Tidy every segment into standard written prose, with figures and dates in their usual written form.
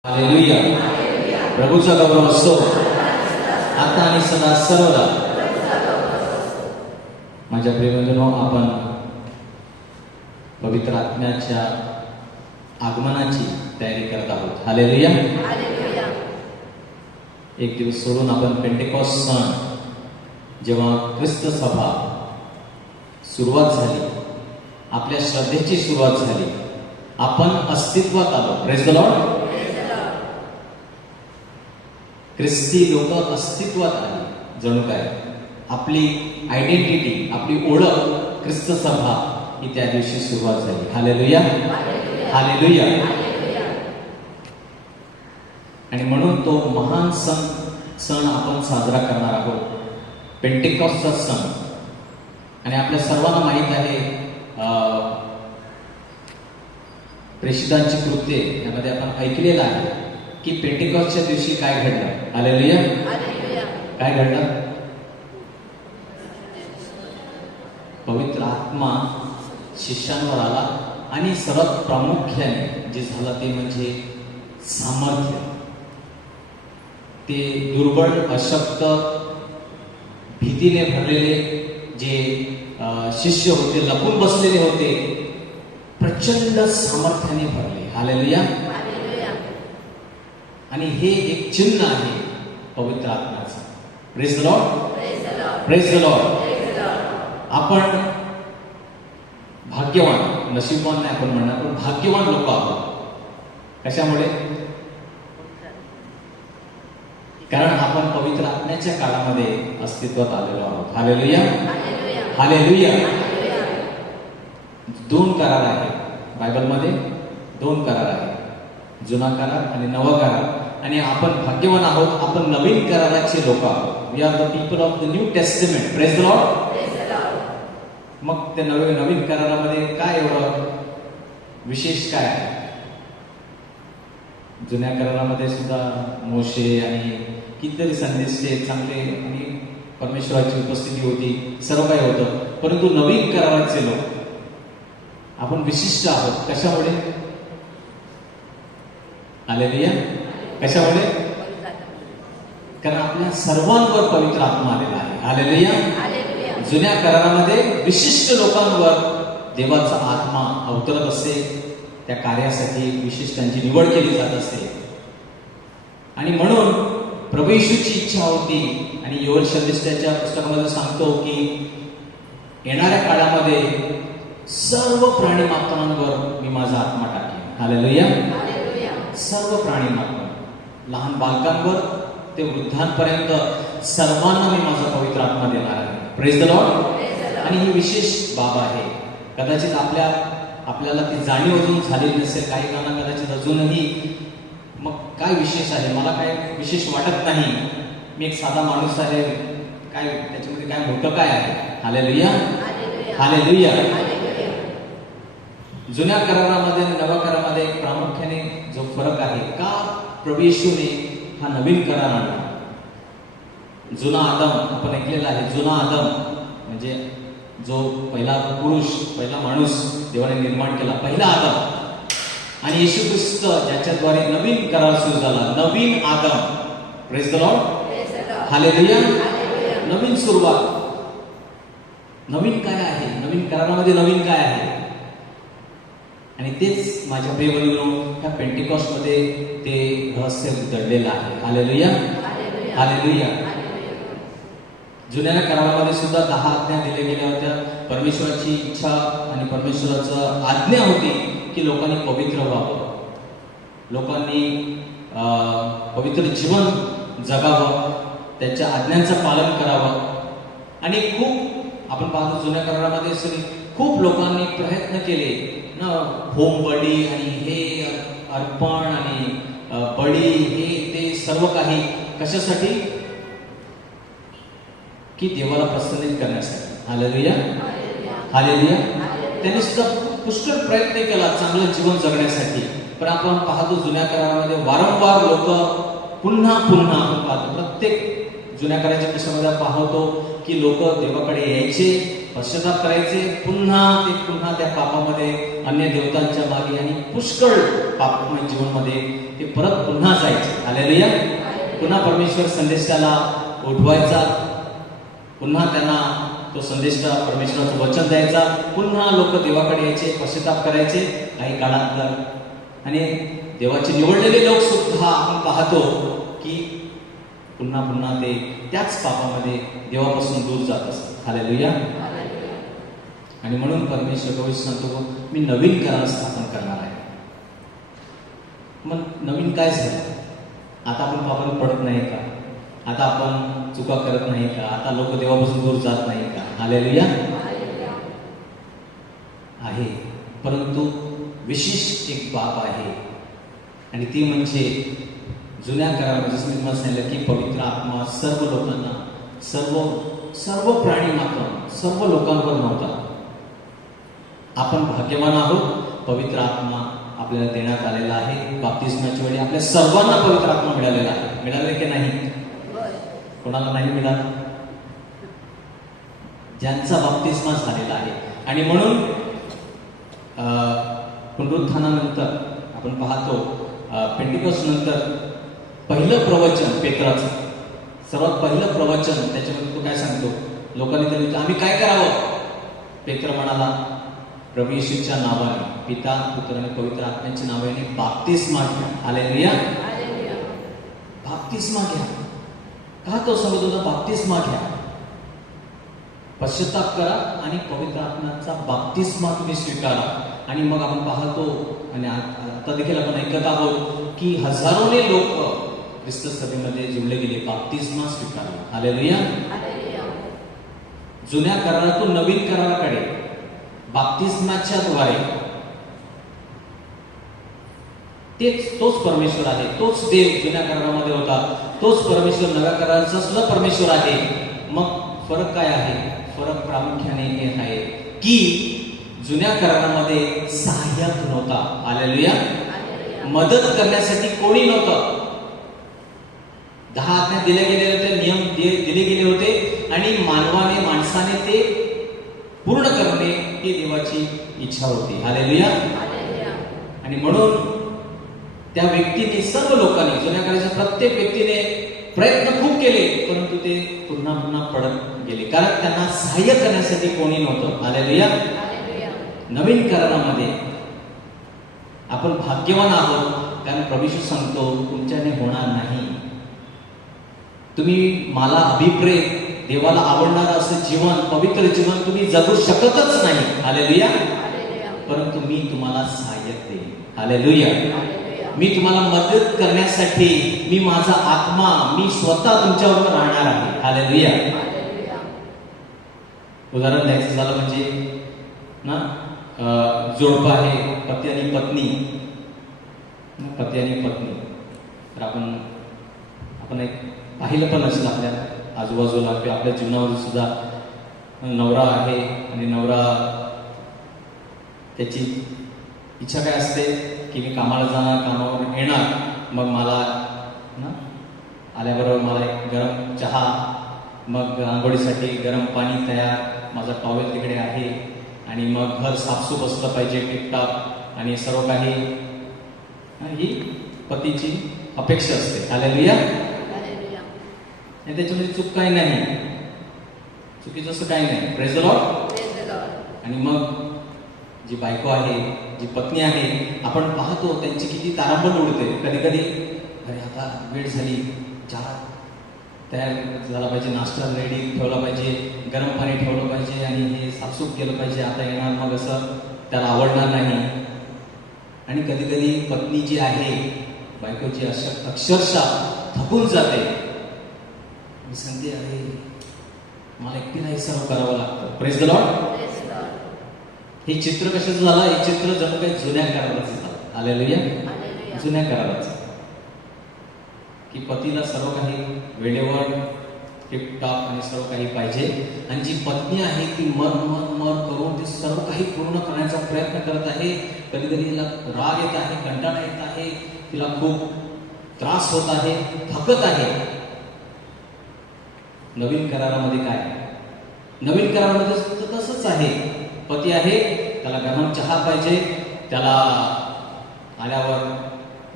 Hallelujah. प्रभूचा गौरव असतो आता आणि सदा सर्वदा. माझ्या प्रियजनो, आपण पवित्र आत्म्याच्या आगमनाची तयारी करत आहोत. हालेलुया. एक दिवस सोडून आपण पेंटेकॉस्ट सण, जेव्हा ख्रिस्त सभा सुरुवात झाली, आपल्या श्रद्धेची सुरुवात झाली, आपण अस्तित्वात आलो. Praise the Lord. ख्रिस्ती लोक अस्तित्वात आली. जणू काय आपली आयडेंटिटी, आपली ओळख ख्रिस्त सभा ही त्या दिवशी सुरुवात झाली. हालेलुया. हालेलुया. आणि म्हणून तो महान सण आपण साजरा करणार आहोत, पेंटेकॉस्टचा सण. आणि आपल्या सर्वांना माहीत आहे, प्रेषितांची कृत्ये यामध्ये आपण ऐकलेलं आहे की पेंटेकॉस्टच्या दिवशी काय घडलं. हालेलुया. काय घडलं? पवित्र आत्मा शिष्यांवर आला आणि सर्वात प्रामुख्याने जे झालं ते म्हणजे सामर्थ्य. ते दुर्बळ, अशक्त, भीतीने भरलेले जे शिष्य होते, लपून बसलेले होते, प्रचंड सामर्थ्याने भरले. हालेलुया. आणि हे एक चिन्ह आहे पवित्र आत्म्याचं. Praise the Lord. Praise the Lord. आपण भाग्यवान, नशीबवान नाही आपण म्हणणार, पण भाग्यवान लोक आहोत. कशामुळे? कारण आपण पवित्र आत्म्याच्या काळामध्ये अस्तित्वात आलेलो आहोत. हालेलुया. हालेलुया. 2 करार आहेत बायबलमध्ये. 2 करार आहेत, जुना करार आणि नवा करार. आणि आपण भाग्यवान आहोत, आपण नवीन कराराचे लोक आहोत. We R the people of the new testament. Praise the Lord. मग त्या नवीन करारामध्ये काय एवढं विशेष काय आहे? जुन्या करारामध्ये सुद्धा मोशे आणि कितीतरी संदेशचे चांगले आणि परमेश्वराची उपस्थिती होती, सर्व काही होतं. परंतु नवीन कराराचे लोक आपण विशिष्ट आहोत. कशामुळे? हालेलुया. कशामुळे? कारण आपल्या सर्वांवर पवित्र आत्मा आलेला आहे. हालेलुया. जुन्या करारामध्ये विशिष्ट लोकांवर देवाचा आत्मा अवतरत असते. त्या कार्यासाठी विशिष्टांची निवड केली जात असते. आणि म्हणून प्रभू येशूची इच्छा होती, आणि योएल संदेशाच्या पुस्तकामध्ये सांगतो की येणाऱ्या काळामध्ये सर्व प्राणी मात्रांवर मी माझा आत्मा टाकेन. हालेलुया. सर्व प्राणी मात्र, लहान बालकांवर ते वृद्धांपर्यंत सर्वांना मी माझा पवित्र आत्मा देणार आहे. Praise the Lord. आणि ही विशेष बाब आहे. कदाचित आपल्याला ती जाणीव अजून झालेली नसेल. काही कारणा कदाचित अजूनही मग काय विशेष आहे, मला काय विशेष वाटत नाही, मी एक साधा माणूस आहे, काय त्याच्यामध्ये काय मोठं काय आहे. हालेलुया. हालेलुया. जुन्या करारामध्ये आणि नव्या करारामध्ये प्रामुख्याने जो फरक आहे, का प्रभू येशूने हा नवीन करार आणला. जुना आदम आपण ऐकलेला आहे. जुना आदम म्हणजे जो पहिला पुरुष, पहिला माणूस देवाने निर्माण केला, पहिला आदम. आणि येशू ख्रिस्त ज्याच्याद्वारे नवीन करार सुरू झाला, नवीन आदम. Praise the Lord. हालेलुया. नवीन सुरुवात. नवीन काय आहे? नवीन करारामध्ये नवीन काय आहे? आणि तेच माझ्या प्रियबंधूंनो, ह्या पेंटेकॉस्टमध्ये ते रहस्य दडलेलं आहे. हालेलुया. हालेलुया. जुन्या करारामध्ये सुद्धा 10 आज्ञा दिल्या गेल्या होत्या. परमेश्वराची इच्छा आणि परमेश्वराचं आज्ञा होती की लोकांनी पवित्र व्हावं, लोकांनी पवित्र जीवन जगावं, त्याच्या आज्ञांचं पालन करावं. आणि खूप आपण पाहतो जुन्या करारामध्ये खूप लोकांनी प्रयत्न केले ना, होम बळी आणि हे अर्पण आणि बळी, हे ते सर्व काही कशासाठी? की देवाला प्रसन्नित करण्यासाठी. हालेलुया. हालेलुया. त्यांनी सुद्धा पुष्कळ प्रयत्न केला चांगलं जीवन जगण्यासाठी. पण आपण पाहतो जुन्या करारामध्ये वारंवार लोक पुन्हा आपण पाहतो, प्रत्येक जुन्या कराराच्या पुस्तकामध्ये पाहतो की लोक देवाकडे यायचे, पश्चाताप करायचे, पुन्हा त्या पापामध्ये, अन्य देवतांच्या मागे आणि पुष्कळ पापमय जीवनमध्ये ते परत पुन्हा जायचे. हालेलुया. पुन्हा परमेश्वर संदेशाला उठवायचा, पुन्हा त्यांना तो संदेश परमेश्वराचं वचन द्यायचा, पुन्हा लोक देवाकडे यायचे, पश्चाताप करायचे काही काळानंतर. आणि देवाचे निवडलेले लोक सुद्धा आपण पाहतो की पुन्हा पुन्हा ते त्याच पापामध्ये देवापासून दूर जात असतात. हालेलुया. आणि म्हणून परमेश्वर भविष्य सांगतो, मी नवीन करार स्थापन करणार आहे. मग नवीन काय झालं? आता आपण पापात पडत नाही का? आता आपण चुका करत नाही का? आता लोक देवापासून दूर जात नाही का? हालेलुया. आहे, परंतु विशेष एक बाब आहे आणि ती म्हणजे जुन्या करारामध्ये जसं मी तुम्हाला सांगितलं की पवित्र आत्मा सर्व लोकांना, सर्व प्राणी मात्र सर्व लोकांवर नव्हता. आपण भाग्यवान आहोत, पवित्र आत्मा आपल्याला देण्यात आलेला आहे. बाप्तिस्माच्या वेळी आपल्या सर्वांना पवित्र आत्मा मिळालेला आहे. मिळाले की नाही? कोणाला नाही मिळाला? ज्यांचा बाप्तिस्मा झालेला आहे. आणि म्हणून पुनरुत्थानानंतर आपण पाहतो, पेंटिकॉस्ट नंतर पहिलं प्रवचन पेत्राचं, सर्वात पहिलं प्रवचन, त्याच्यामध्ये तो काय सांगतो? लोकांनी तर आम्ही काय करावं? पेत्र म्हणाला, प्रभू येशूच्या नावाने, पिता पुत्र आणि पवित्र आत्म्याच्या नावाने बाप्तिस्मा घ्या. हालेलुया. बाप्तिस्मा घ्या. का तो सांगत होता बाप्तिस्मा घ्या? पश्चाताप करा आणि पवित्र आत्म्याचा बाप्तिस्मा तुम्ही स्वीकारा. आणि मग आपण पाहतो आणि आता देखील आपण ऐकत आहोत की हजारोने लोक ख्रिस्त सभेमध्ये जुळले गेले, बाप्तिस्मा स्वीकारला. हालेलुया. जुन्या करारातून नवीन कराराकडे बाप्तिस्माच्या द्वारे तोच परमेश्वर आहे, तोच देव जुन्या करारामध्ये होता, तोच परमेश्वर नव्या कराराचा सुद्धा परमेश्वर आहे. मग फरक काय आहे? फरक प्रामुख्याने हे आहे की जुन्या करारामध्ये सहाय्यक नव्हता. हालेलुया. मदत करण्यासाठी कोणी नव्हतं. 10 आज्ञा दिल्या गेलेल्या होत्या, नियम दिले गेले होते आणि माणसाने ते पूर्ण करणे ही देवाची इच्छा होती. हालेलुया. आणि म्हणून त्या व्यक्तीने, सर्व लोकांनी, जुन्या काळाच्या प्रत्येक व्यक्तीने प्रयत्न खूप केले, परंतु ते पुन्हा पुन्हा पडत गेले, कारण त्यांना सहाय्य करण्यासाठी कोणी नव्हतं. हालेलुया. नवीन करारामध्ये आपण भाग्यवान आहोत, कारण प्रभू येशू सांगतो तुमच्याने होणार नाही. तुम्ही मला अभिप्रेत, देवाला आवडणारं असं जीवन, पवित्र जीवन तुम्ही जगू शकतच नाही. हालेलुया. परंतु मी तुम्हाला सहाय्यक देईन. हालेलुया. मी तुम्हाला मदत करण्यासाठी मी माझा आत्मा, मी स्वतः तुमच्याबरोबर राहणार आहे. हालेलुया. उदाहरण द्यायचं झालं म्हणजे ना, जोडपं आहे, पती आणि पत्नी. तर आपण एक पाहिलं पण असेल आपल्या आजूबाजूला किंवा आपल्या जीवनावर सुद्धा, नवरा आहे आणि नवरा त्याची इच्छा काय असते की मी कामाला जाणार, कामावर येणार, मग मला ना आल्याबरोबर मला एक गरम चहा, मग आंघोळीसाठी गरम पाणी तयार, माझा टॉवेल तिकडे आहे आणि मग घर साफसूफ असलं पाहिजे, टिपटाप आणि सर्व काही. ही पतीची अपेक्षा असते. हालेलुया. आणि त्याच्यामध्ये चूक काही नाही, चुकीचं असं काही नाही. Praise the Lord. आणि मग जी बायको आहे, जी पत्नी आहे, आपण पाहतो त्यांची किती तारांबळ उडते. कधी कधी अरे आता वेळ झाली, चहा तयार झाला पाहिजे, नाश्ता रेडी ठेवला पाहिजे, गरम पाणी ठेवलं पाहिजे आणि हे साफसूफ केलं पाहिजे, आता येणार, मग असं त्याला आवडणार नाही. आणि कधी कधी पत्नी जी आहे, बायकोची अक्षरशः थकून जाते. मी सांगते अरे मला एकटीला हे सर्व करावं लागतं. Praise the Lord. हे चित्र कशाचं झालं? हे चित्र जणू काही जुन्या कराराचं झालं. हालेलुया. जुन्या कराराचं, की पतीला सर्व काही वेळेवर टिपटाप आणि सर्व काही पाहिजे, आणि जी पत्नी आहे ती मर करून ते सर्व काही पूर्ण करण्याचा प्रयत्न करत आहे. कधी कधी तिला राग येत आहे, कंटाळा येत आहे, तिला खूप त्रास होत आहे, थकत आहे. नवीन करारामध्ये काय? नवीन करारामध्ये तसंच आहे. पती आहे, त्याला गरम चहा पाहिजे, त्याला आल्यावर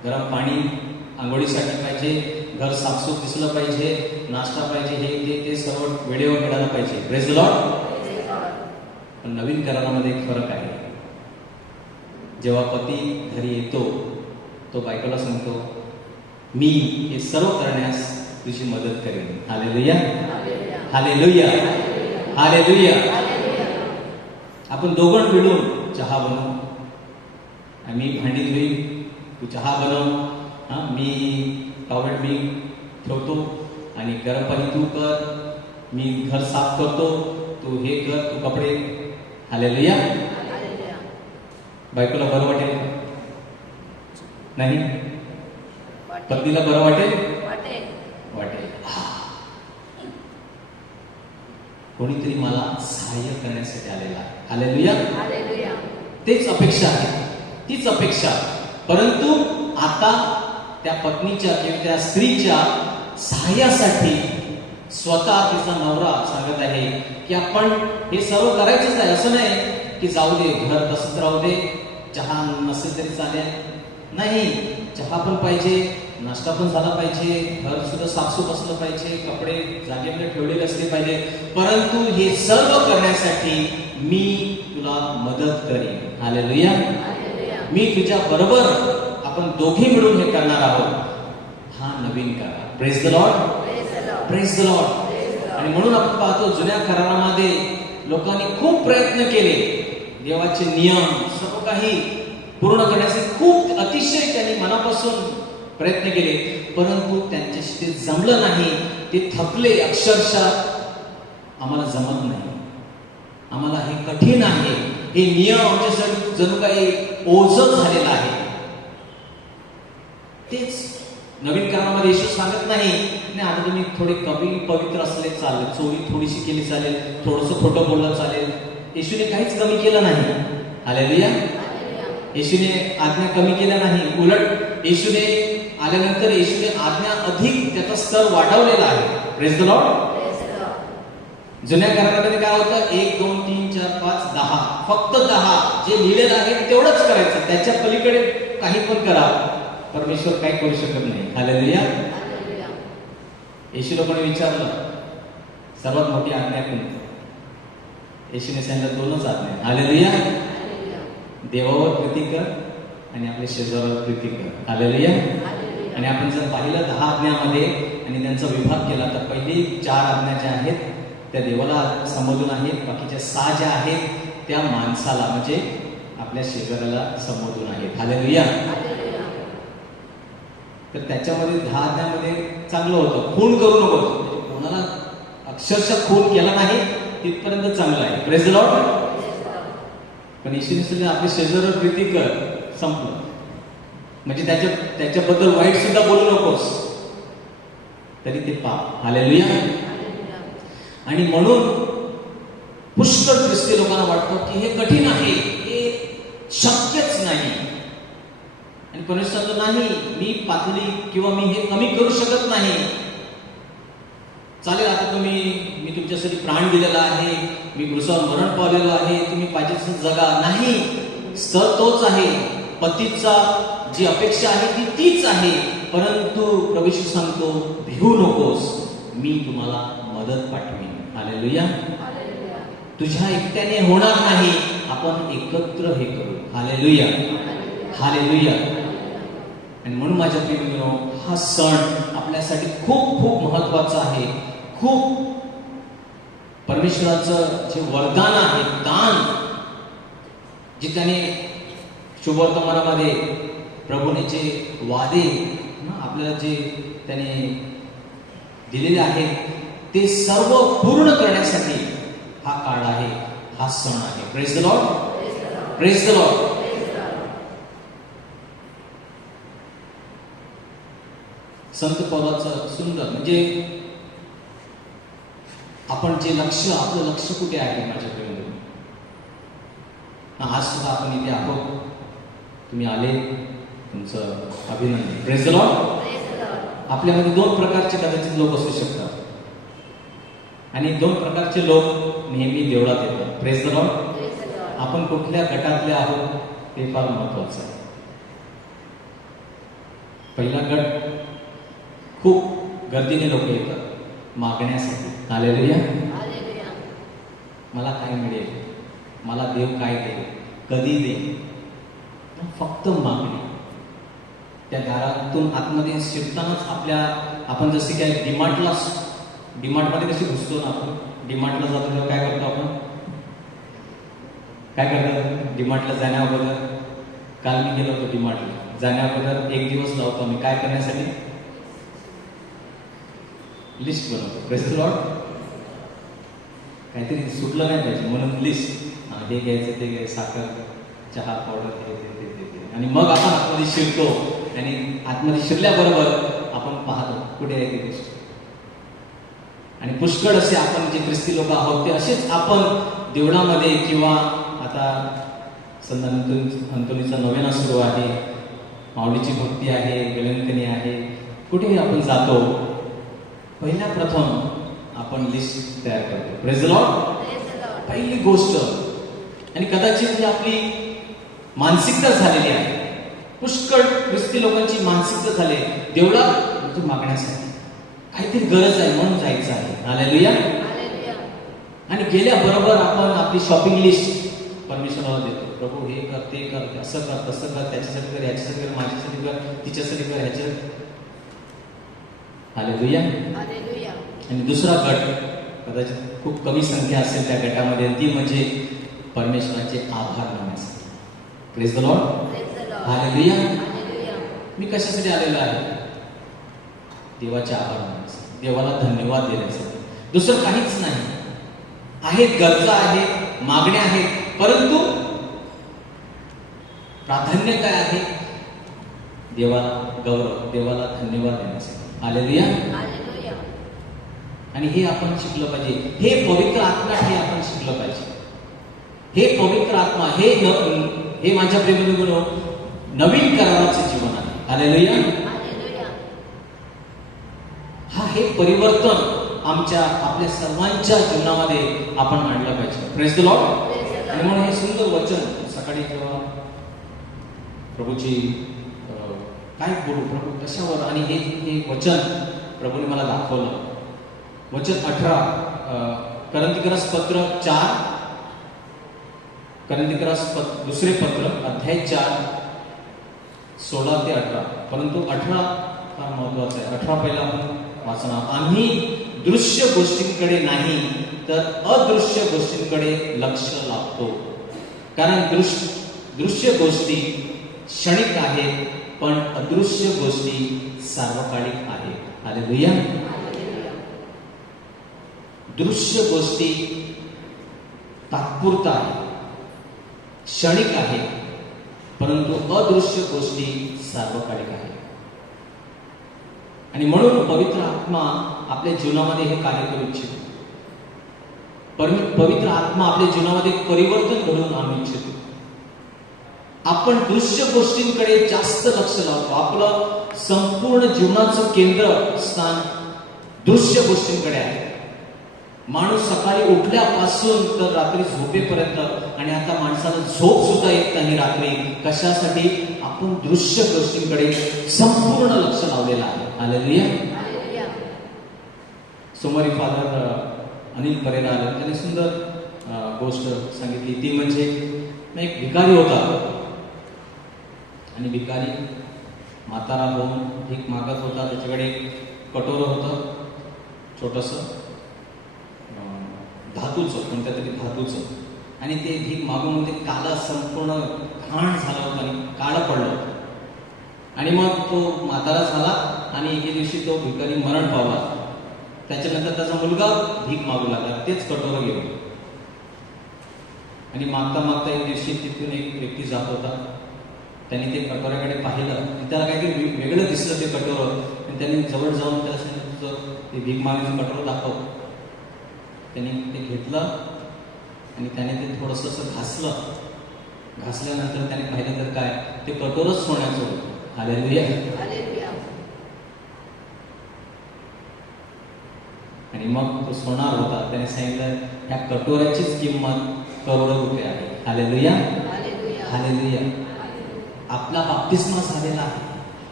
गरम पाणी आंघोळीसाठी पाहिजे, घर साफसूफ दिसलं पाहिजे, नाश्ता पाहिजे, हे ते सर्व वेळेवर मिळालं पाहिजे. Praise the Lord. पण नवीन करारामध्ये एक फरक आहे. जेव्हा पती घरी येतो तो बायकोला सांगतो, मी हे सर्व करण्यास तुझी मदत करेन. Hallelujah, hallelujah, hallelujah. आपण दोघं मिळून चहा बनवू, मी भांडी धुईन, तू चहा बनव, मी टॉयलेट मी ठेवतो आणि गरम पाणी तू कर, मी घर साफ करतो, तू हे कर, तू कपडे. हालेलुया. बायकोला बरं वाटेल नाही? पत्नीला बरं वाटेल? वाटेल. कोणीतरी मला सहाय्य करण्यासाठी आलेला आहे. हालेलुया. तेच अपेक्षा आहे, तीच अपेक्षा. परंतु आता त्या पत्नीच्या किंवा त्या स्त्रीच्या सहाय्यासाठी स्वतः तिचा नवरा सांगत आहे की आपण हे सर्व करायचंच आहे. असं नाही की जाऊ दे, घर तसंच राहू दे, चहा नसेल तरी चालेल. नाही, चहा पण पाहिजे, नाश्ता पण झाला पाहिजे, घर सुद्धा साफसूफ असलं पाहिजे, कपडे जागेमध्ये ठेवलेले असले पाहिजे. परंतु हे सर्व करण्यासाठी मी तुला मदत करेन. हालेलुया. मी तुझ्या बरोबर, आपण दोघे मिळून हे करणार आहोत. हा नवीन करार. Praise the Lord, praise the Lord. आणि म्हणून आपण पाहतो जुन्या करारामध्ये लोकांनी खूप प्रयत्न केले, देवाचे नियम सर्व काही पूर्ण करण्यासाठी खूप अतिशय त्यांनी मनापासून प्रयत्न केले. परंतु त्यांच्याशी ते जमलं नाही. ते थकले अक्षरशः. आम्हाला जमत नाही, आम्हाला हे कठीण आहे, हे नियम आमच्यासाठी जणू काही ओझं झालेलं आहे. तेच नवीन करारामध्ये येशू सांगत नाही आता तुम्ही थोडे कमी पवित्र असले चालेल, चोरी थोडीशी केली चालेल, थोडंसं खोटं बोललं चालेल. येशूने काहीच कमी केलं नाही. हालेलुया. येशूने आज्ञा कमी केल्या नाही, उलट येशूने आल्यानंतर येशूने आज्ञा अधिक त्याचा स्तर वाढवलेला आहे. Praise the Lord. जुन्या करारामध्ये काय होतं, 1 2 3 4 5 10, फक्त 10 जे लिहिलेलं आहे तेवढंच करायचं, त्याच्या पलीकडे काही पण करा, परमेश्वर काही करू शकत नाही. हालेलुया. येशू लोकांनी विचारलं सर्वात मोठी आज्ञा कोणती? येशूने सांगितलं 2च आज्ञा. हालेलुया. देवावर प्रीती कर आणि आपल्या शेजारावर प्रीती कर. हालेलुया. आणि आपण जर पाहिलं 10 आज्ञामध्ये आणि त्यांचा विभाग केला तर पहिली 4 आज्ञा ज्या आहेत त्या देवाला संबोधून आहेत, बाकीच्या 6 ज्या आहेत त्या माणसाला म्हणजे आपल्या शेजाऱ्याला संबोधून आहेत. हालेलुया. तर त्याच्यामध्ये 10 आज्ञामध्ये चांगलं होतं, खून करू नको, म्हणजे कोणाला अक्षरशः खून केला नाही तिथपर्यंत चांगलं आहे. Praise the Lord. पण येशूने आपल्या शेजाऱ्यावर प्रीती कर, संपलं. म्हणजे त्याच्याबद्दल वाईट सुद्धा बोलू नकोस, तरी ते पाप. हालेलुया. आणि म्हणून पुष्कळ ख्रिस्ती लोकांना वाटतं की हे कठीण आहे, हे शक्यच नाही. आणि परमेश्वर सांगतो नाही, मी पातळी किंवा मी हे कमी करू शकत नाही. चालेल, आता मी तुमच्यासाठी प्राण दिलेला आहे, मी क्रूसावर मरण पावलेलो आहे, तुम्ही पाहिजे तसं जगा. नाही, स्तर तोच आहे. पतीचा जी अपेक्षा आहे ती तीच आहे. परंतु प्रभू येशू सांगतो भिवू नकोस, मी तुम्हाला मदत पाठवीन. हालेलुया. तुझ्या एकट्याने होणार नाही, आपण एकत्र हे करू. Hallelujah, hallelujah. आणि म्हणून माझ्या प्रिय, हा सण आपल्यासाठी खूप खूप महत्वाचा आहे. खूप परमेश्वराचं जे वरदान आहे, दान जे त्याने शुभवर्तमानामध्ये प्रभूने जे वादे आपल्याला जे त्याने दिलेले आहेत ते सर्व पूर्ण करण्यासाठी हा काळ आहे, हा सण आहे. Praise the Lord, praise the Lord. संत पौलाचं सुंदर म्हणजे आपण जे लक्ष, आपलं लक्ष कुठे आहे माझ्याकडे? आज सुद्धा आपण इथे आहोत, तुम्ही आले, तुमचं अभिनंदन. Praise the Lord. आपल्यामध्ये 2 प्रकारचे कदाचित लोक असू शकतात आणि 2 प्रकारचे लोक नेहमी देवळात येतात. Praise the Lord. आपण कुठल्या गटातले आहोत ते फार महत्वाचं आहे. पहिला गट, खूप गर्दीने लोक येतात मागण्यासाठी. हालेलुया. मला काय मिळेल, मला देव काय देईल, कधी देईल, फक्त मागणी. त्या दारातून आतमध्ये शिरतानाच आपण जसे काय डीमार्टमध्ये कशी घुसतो ना, आपण डीमार्टला जातो तेव्हा काय करतो, आपण काय करतो डीमार्टला जाण्या अगोदर. काल मी गेलो होतो डीमार्टला, जाण्या अगोदर एक दिवस लावतो मी काय करण्यासाठी, लिस्ट बनवतो. Praise the Lord. काहीतरी सुटलं नाही पाहिजे म्हणून लिस्ट, हे घ्यायचं ते घ्यायचं, साखर, चहा पावडर, ते आणि मग आपण आतमध्ये शिरतो. आणि आतमध्ये शिरल्याबरोबर आपण पाहतो कुठे आहे ती गोष्ट. आणि पुष्कळ असे आपण जे ख्रिस्ती लोक आहोत ते असेच आपण देवळामध्ये किंवा आता संत अंतोनीचा नवेना सुरू आहे, माऊलीची भक्ती आहे, वेलंकनी आहे, कुठेही आपण जातो, पहिल्या प्रथम आपण लिस्ट तयार करतो. Praise the Lord. पहिली गोष्ट, आणि कदाचित ही आपली मानसिकता झालेली आहे. पुष्कळ ख्रिस्ती लोकांची मानसिकता झाली, देवळात म्हणजे मागण्यासाठी, काहीतरी गरज आहे म्हणून जायचं आहे. हालेलुया. आणि गेल्याबरोबर आपण आपली शॉपिंग लिस्ट परमेश्वराला देतो. प्रभू हे कर, ते कर, असं कर, तसं कर, त्याच्यासाठी कर, ह्याच्यासाठी कर, माझ्यासाठी कर, तिच्यासाठी कर, ह्याच्या. हालेलुया. आणि दुसरा गट, कदाचित खूप कमी संख्या असेल त्या गटामध्ये, ती म्हणजे परमेश्वराचे आभार मानण्यासाठी. Praise the Lord. हालेलुया. मी कशासाठी आलेलो आहे, देवाचे आभार मानण्यासाठी, देवाला धन्यवाद देण्यासाठी, दुसरं काहीच नाही. आहेत गरजा आहेत, मागण्या आहेत, परंतु प्राधान्य काय आहे, देवाला गौरव, देवाला धन्यवाद देण्यासाठी. हालेलुया. आणि हे आपण शिकलं पाहिजे. हे पवित्र आत्मा, हे आपण शिकलं पाहिजे. हे पवित्र आत्मा, हे माझ्या प्रेमीनुगुण नवीन कराराचे जीवन आहे. हालेलुया. हे परिवर्तन आपल्या सर्वांच्या जीवनामध्ये आपण आणलं पाहिजे. Praise the Lord. आणि म्हणून हे सुंदर वचन सकाळी जेव्हा प्रभूची काय बोलू, प्रभू कशावर, आणि हे वचन प्रभूने मला दाखवलं. वचन 18 करंथीकरास पत्र 4, करंथीकरास दुसरे पत्र अध्याय 4 16 ते 18. परंतु 18 फार महत्वाचं आहे. 18 पहिला आपण वाचणार. आम्ही दृश्य गोष्टींकडे नाही तर अदृश्य गोष्टींकडे लक्ष लागतो, कारण दृश्य गोष्टी क्षणिक आहेत पण अदृश्य गोष्टी सार्वकालिक आहेत. हालेलुया. दृश्य गोष्टी तात्पुरता आहे, क्षणिक आहे, परंतु अदृश्य गोष्टी सार्वकालिक आहेत. आणि म्हणून पवित्र आत्मा आपल्या जीवनामध्ये हे कार्य करू इच्छितो. पवित्र आत्मा आपल्या जीवनामध्ये परिवर्तन घडवून आणू इच्छितो. आपण दृश्य गोष्टींकडे जास्त लक्ष लावतो. आपलं संपूर्ण जीवनाचं केंद्रस्थान दृश्य गोष्टींकडे आहे. माणूस सकाळी उठल्यापासून तर रात्री झोपेपर्यंत, आणि आता माणसाला झोप सुद्धा येत नाही रात्री. कशासाठी? आपण दृश्य गोष्टींकडे संपूर्ण लक्ष लावलेलं आहे. हालेलुया. सोमवारी फादर अनिल परेरा आले, त्यांनी सुंदर गोष्ट सांगितली. ती म्हणजे एक भिकारी होता, आणि भिकारी म्हातारा होऊन भीक मागत होता. त्याच्याकडे कटोरं होतं छोटंसं, धातूचं, कोणत्या तरी धातूचं, आणि ते भीक मागून ते काला संपूर्ण घाण झालं होतं आणि काळं पडलं होतं. आणि मग तो म्हातारा झाला आणि एके दिवशी तो भिकारी मरण पावला. त्याच्यानंतर त्याचा मुलगा भीक मागू लागला, तेच कटोरं घेऊन. आणि मागता मागता एक दिवशी तिथून एक व्यक्ती जात होता. त्याने ते कटोऱ्याकडे पाहिलं, त्याला काहीतरी वेगळं दिसलं ते कटोरं. आणि त्याने जवळ जाऊन त्याला सांगितलं, ते भीक मागण्याचं कटोरं दाखव. त्याने ते घेतलं आणि त्याने ते थोडंसं असं घासलं. घासल्यानंतर त्याने पाहिलं तर काय, ते कटोरच सोन्याचं होतं. हालेलुया. आणि मग तो सोनार होता. त्याने सांगितलं, या कटोऱ्याचीच किंमत करोडो रुपये आहे. हालेलुया. हालेलुया. आपला बाप्तिस्मा झालेला आहे.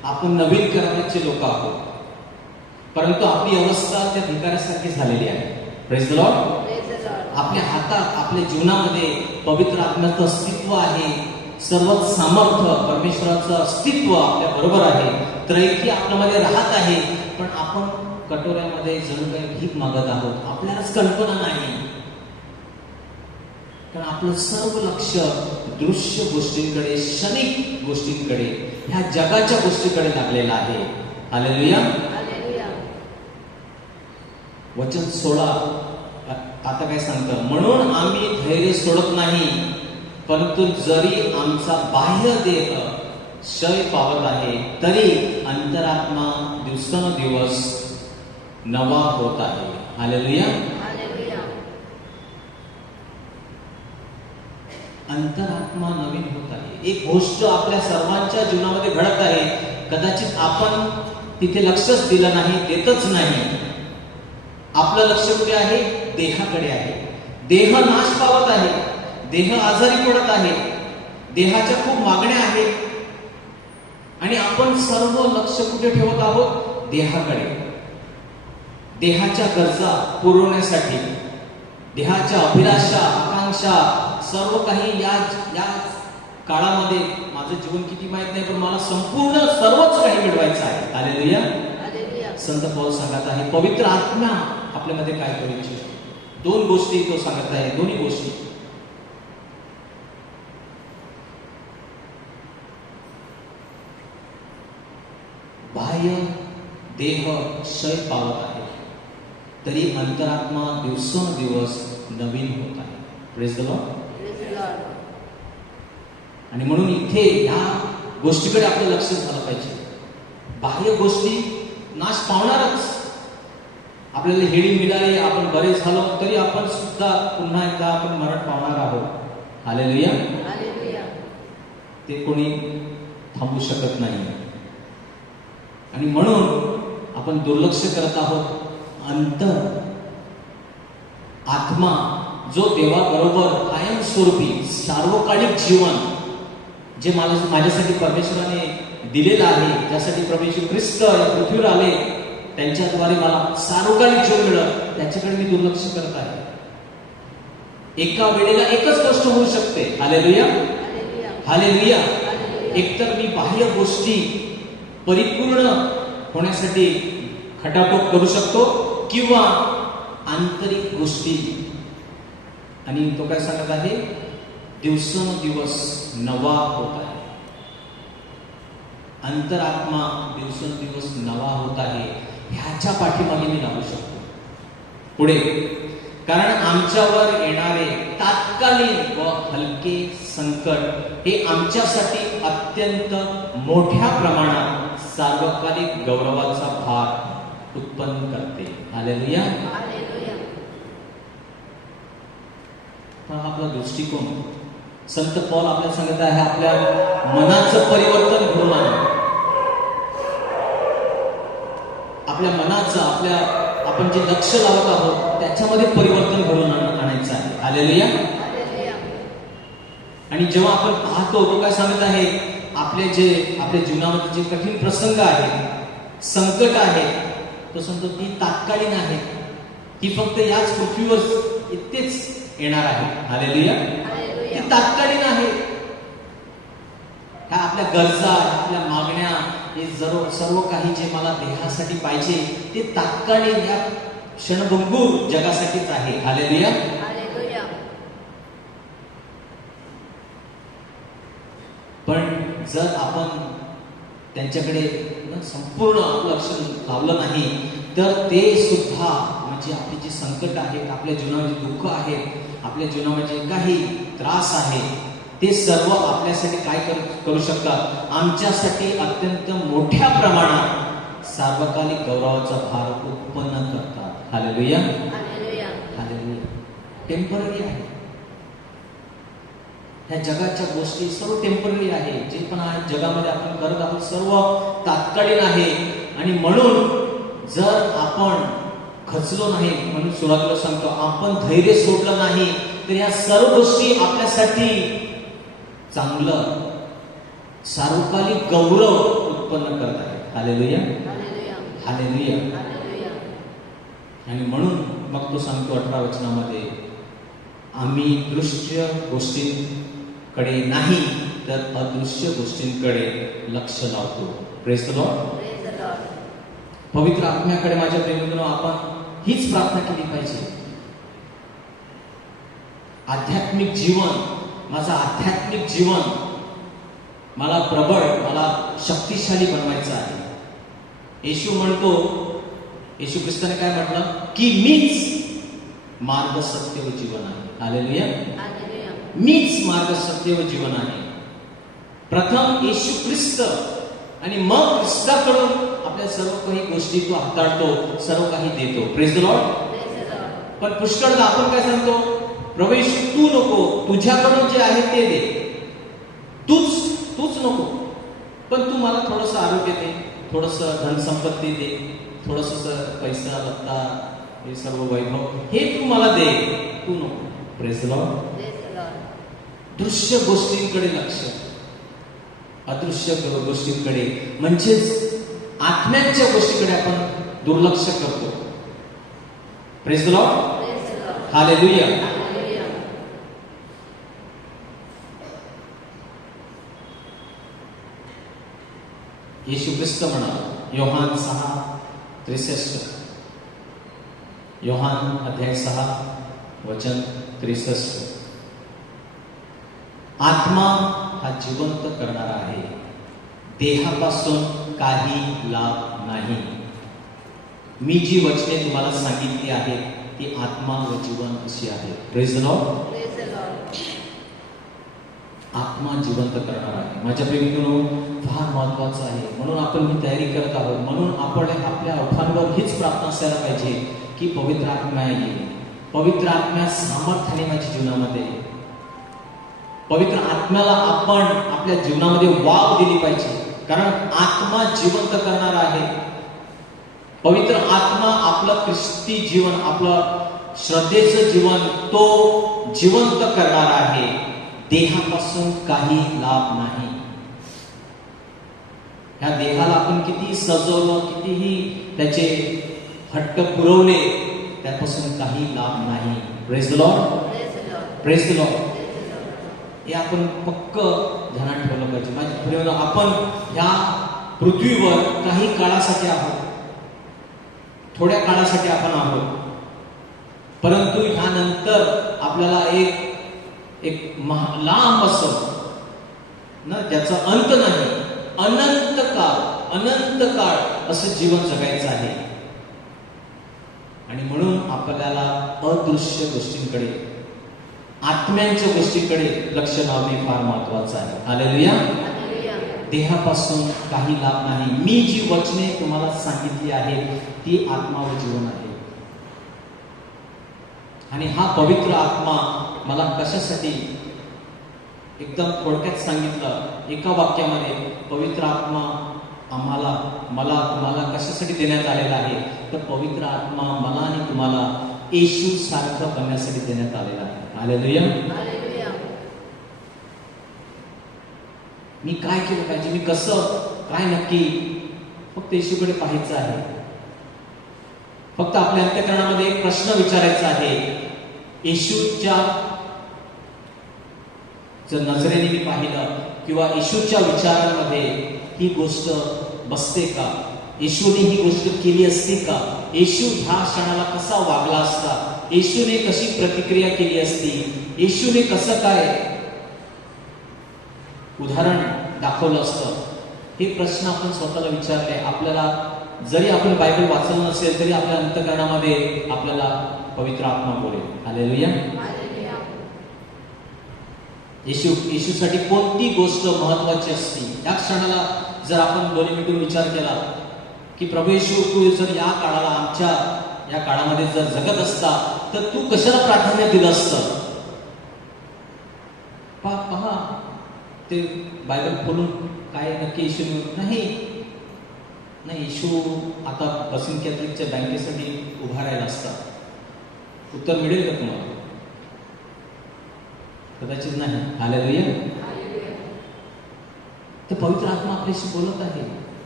आपण नवीन कराराचे लोक आहोत, परंतु आपली अवस्था त्या भिकाऱ्यासारखी झालेली आहे. Praise the Lord. आपल्या हातात, आपल्या जीवनामध्ये पवित्र आत्म्याचं अस्तित्व आहे, सर्व सामर्थ्य परमेश्वराचं अस्तित्व आपल्या बरोबर आहे, त्रैकी आपल्यामध्ये राहत आहे, पण आपण कटोऱ्यामध्ये जणू काही भीक मागत आहोत. आपल्यालाच कल्पना नाही, कारण आपलं सर्व लक्ष दृश्य गोष्टींकडे, क्षणिक गोष्टींकडे, ह्या जगाच्या गोष्टीकडे लागलेलं आहे. हालेलुया. वचन 16 आता काय सांगतं, म्हणून आम्ही धैर्य सोडत नाही, परंतु जरी आमचा बाह्य देह क्षय पावत आहे, तरी अंतरात्मा दिवसेंदिवस नवा होत आहे. हालेलुया. अंतरात्मा नवीन होत आहे. एक गोष्ट आपल्या सर्वांच्या जीवनामध्ये घडत आहे, कदाचित आपण तिथे लक्षच दिलं नाही, देतच नाही. आपलं लक्ष कुठे आहे? देहाकडे आहे. देह नाश पावत आहे, देह आजारी पडत आहे, देहाच्या खूप मागण्या आहेत, आणि आपण सर्व लक्ष कुठे ठेवत आहोत? देहाकडे. देहाच्या गरजा पुरवण्यासाठी, देहाच्या अभिलाषा, आकांक्षा, सर्व काही या काळामध्ये माझं जीवन किती माहित नाही, पण मला संपूर्ण सर्वच काही मिळवायचं आहे. हालेलुया. संत पौल सांगत आहे, पवित्र आत्मा आपल्यामध्ये काय करू इच्छितो. दोन गोष्टी तो सांगत आहे, दोन्ही गोष्टी. बाह्य देह क्षय पावत आहे, तरी अंतरात्मा दिवसेंदिवस नवीन होत आहे. Praise the Lord. आणि म्हणून इथे या गोष्टीकडे आपलं लक्ष झालं पाहिजे. बाह्य गोष्टी नाश पावणारच. आपल्याला हेडी मिळाली, आपण बरे झालो, तरी आपण सुद्धा पुन्हा एकदा आपण मरण पावणार आहोत. हालेलुया. ते कोणी थांबू शकत नाही, आणि म्हणून आपण दुर्लक्ष करत आहोत. अंतर आत्मा जो देवाबरोबर कायमस्वरूपी सार्वकालिक जीवन जे माझ्यासाठी परमेश्वराने दिलेलं आहे, ज्यासाठी प्रभू येशू ख्रिस्त या पृथ्वीवर आले, त्यांच्याद्वारे मला सार्वकालिक जीवन मिळत, त्याच्याकडे मी दुर्लक्ष करत आहे. एका वेळेला एकच गोष्ट होऊ शकते. हालेलुया. हालेलुया. एकतर मी बाह्य गोष्टी परिपूर्ण होण्यासाठी खटाटोप करू शकतो, किंवा आंतरिक गोष्टी. आणि तो काय सांगत आहे? दिवसेंदिवस नवा होत आहे. अंतरात्मा दिवसेंदिवस नवा होत आहे, ह्याच्या पाठीमागे मी लागू शकतो. पुढे, कारण आमच्यावर येणारे तात्कालिक व हलके संकट हे आमच्यासाठी अत्यंत मोठ्या प्रमाणात सार्वकालिक गौरवाचा भार उत्पन्न करते. हालेलुया. आपला दृष्टिकोन संत पौल आपल्याला सांगत आहे, आपल्या मनाचं परिवर्तन घडवून आणा. आपल्या मनाचं, आपण जे लक्ष लावत आहोत त्याच्यामध्ये परिवर्तन घडवून आणायचं आहे. हालेलुया. आणि जेव्हा आपण पाहतो, तो काय सांगत आहे, आपल्या जीवनामध्ये जे कठीण प्रसंग आहेत, संकट आहे, तो सांगतो ती तात्कालीन आहे, ती फक्त याच पृथ्वीवर इतकेच येणार आहे. हालेलुया. ती तात्कालीन आहे. ह्या आपल्या गरजा, आपल्या मागण्या, हे सर्व काही जे मला देहासाठी पाहिजे, ते तात्कालीन या क्षणभंगूर जगासाठीच आहे. हालेलुया. पण जर आपण त्यांच्याकडे संपूर्ण लक्ष लावलं नाही, तर ते सुद्धा म्हणजे आपली जी संकट आहेत, आपल्या जीवनामध्ये दुःख आहेत, आपल्या जीवनामध्ये काही त्रास आहे, ते सर्व आपल्यासाठी काय करू शकतात? आमच्यासाठी अत्यंत मोठ्या प्रमाणात सार्वकालिक गौरवाचा भार उत्पन्न करतात. हालेलुया. हालेलुया. टेम्पररी आहे. ह्या जगाच्या गोष्टी सर्व टेम्पररी आहे. जे पण आहे जगामध्ये आपण करत आहोत सर्व तात्कालीन आहे. आणि म्हणून जर आपण खचलो नाही, म्हणून सुरुवातीला सांगतो, आपण धैर्य सोडलं नाही, तर या सर्व गोष्टी आपल्यासाठी चांगलं सार्वकालिक गौरव उत्पन्न करत आहे. Hallelujah, hallelujah. आणि म्हणून मग तो सांगतो 18 वचनामध्ये, आम्ही दृश्य गोष्टींकडे नाही तर अदृश्य गोष्टींकडे लक्ष लावतो. Praise the Lord. पवित्र आत्म्याकडे माझ्या प्रेमींनो आपण हीच प्रार्थना केली पाहिजे. आध्यात्मिक जीवन, माझं आध्यात्मिक जीवन मला प्रबळ, मला शक्तिशाली बनवायचं आहे. येशू म्हणतो, येशू ख्रिस्ताने काय म्हटलं की मीच मार्ग, सत्य व जीवन आहे. हालेलुया. मीच मार्ग, सत्य व जीवन आहे. प्रथम येशू ख्रिस्त आणि मग ख्रिस्ताकडून आपल्या सर्व काही गोष्टी तो हाताळतो, सर्व काही देतो. Praise the Lord. पण पुष्कळदा आपण काय सांगतो, प्रभू येशू तू नको, तुझ्याकडून जे आहे ते दे, तूच नको, पण तू मला थोडंसं आरोग्य दे, थोडंसं धनसंपत्ती दे, थोडंसं पैसा लत्ता, हे सर्व वैभव हे तू मला दे, तू नको. Praise the Lord. दृश्य गोष्टींकडे लक्ष, अदृश्य गोष्टींकडे म्हणजेच आत्म्यांच्या गोष्टीकडे आपण दुर्लक्ष करतो. Praise the Lord. हालेलुया. येशू ख्रिस्त म्हणाला, योहान 6:63, योहान अध्याय 6 वचन 63, आत्मा हा जिवंत करणारा आहे, देहापासून काही लाभ नाही. मी जी वचने तुम्हाला सांगितली आहेत ती आत्मा व जीवन अशी आहे. Praise the Lord. आत्मा जिवंत करणार आहे. माझ्या प्रेमींनो, फार महत्वाचं आहे. म्हणून आपण ही तयारी करत आहोत. म्हणून आपण आपल्या ओठांवर हीच प्रार्थना असायला पाहिजे की पवित्र आत्मा येईल, पवित्र आत्म्या सामर्थ्याने माझ्या जीवनामध्ये, पवित्र आत्म्याला आपण आपल्या जीवनामध्ये वाव दिली पाहिजे. कारण आत्मा जिवंत करणार आहे. पवित्र आत्मा आपलं ख्रिस्ती जीवन, आपलं श्रद्धेचं जीवन तो जिवंत करणार आहे. देहापासून काही लाभ नाही. ह्या देहाला आपण किती सजवलं, कितीही त्याचे हट्ट पुरवले, त्यापासून काही लाभ नाही. Praise the Lord. Praise the Lord. हे आपण पक्क ध्यानात ठेवलं पाहिजे. माझ्या प्रिय, आपण ह्या पृथ्वीवर काही काळासाठी आहोत, थोड्या काळासाठी आपण आहोत, परंतु ह्यानंतर आपल्याला एक लांब असं ना, ज्याचा अंत नाही, अनंत काळ असं जीवन जगायचं आहे. आणि म्हणून आपल्याला अदृश्य गोष्टींकडे, आत्म्यांच्या गोष्टींकडे लक्ष लावणे फार महत्वाचं आहे. हालेलुया. देहापासून काही लाभ नाही. मी जी वचने तुम्हाला सांगितली आहेत ती आत्मा व जीवन आहे. आणि हा पवित्र आत्मा मला कशासाठी, एकदम थोडक्यात सांगितलं एका वाक्यामध्ये, पवित्र आत्मा मला तुम्हाला कशासाठी देण्यात आलेला आहे, तर पवित्र आत्मा मला आणि तुम्हाला येशू सारखं बनण्यासाठी देण्यात आलेला आहे. हालेलुया. मी काय केलं पाहिजे, मी कसं काय नक्की, फक्त येशूकडे पाहायचं आहे. फक्त आपल्या अंतःकरणामध्ये एक प्रश्न विचारायचा आहे, येशूच्या जर नजरेने मी पाहिलं किंवा येशूच्या विचारांमध्ये ही गोष्ट बसते का, येशूने ही गोष्ट केली असती का, येशू ह्या क्षणाला कसा वागला असता, येशूने कशी प्रतिक्रिया केली असती, येशूने कसं काय उदाहरण दाखवलं असतं. हे प्रश्न आपण स्वतःला विचारले. आपल्याला जरी आपण बायबल वाचलं नसेल तरी आपल्या अंतःकरणामध्ये आपल्याला पवित्र आत्मा बोलेल. हालेलुया. येशूसाठी कोणती गोष्ट महत्वाची असती, या क्षणाला जर आपण दोन्ही मिनिटं विचार केला की प्रभू येशू, तू जर या काळाला, आमच्या या काळामध्ये जर जगत असता तर तू कशाला प्राधान्य दिलं असतं. पहा ते बायबल खोलून काय नक्की येशू नाही, येशू आता बसिन कॅथलिकच्या बँकेसाठी उभा राहिला असता. उत्तर मिळेल का तुम्हाला? कदाचित नाही. हालेलुया. तर पवित्र आत्मा आपल्याशी बोलत आहे.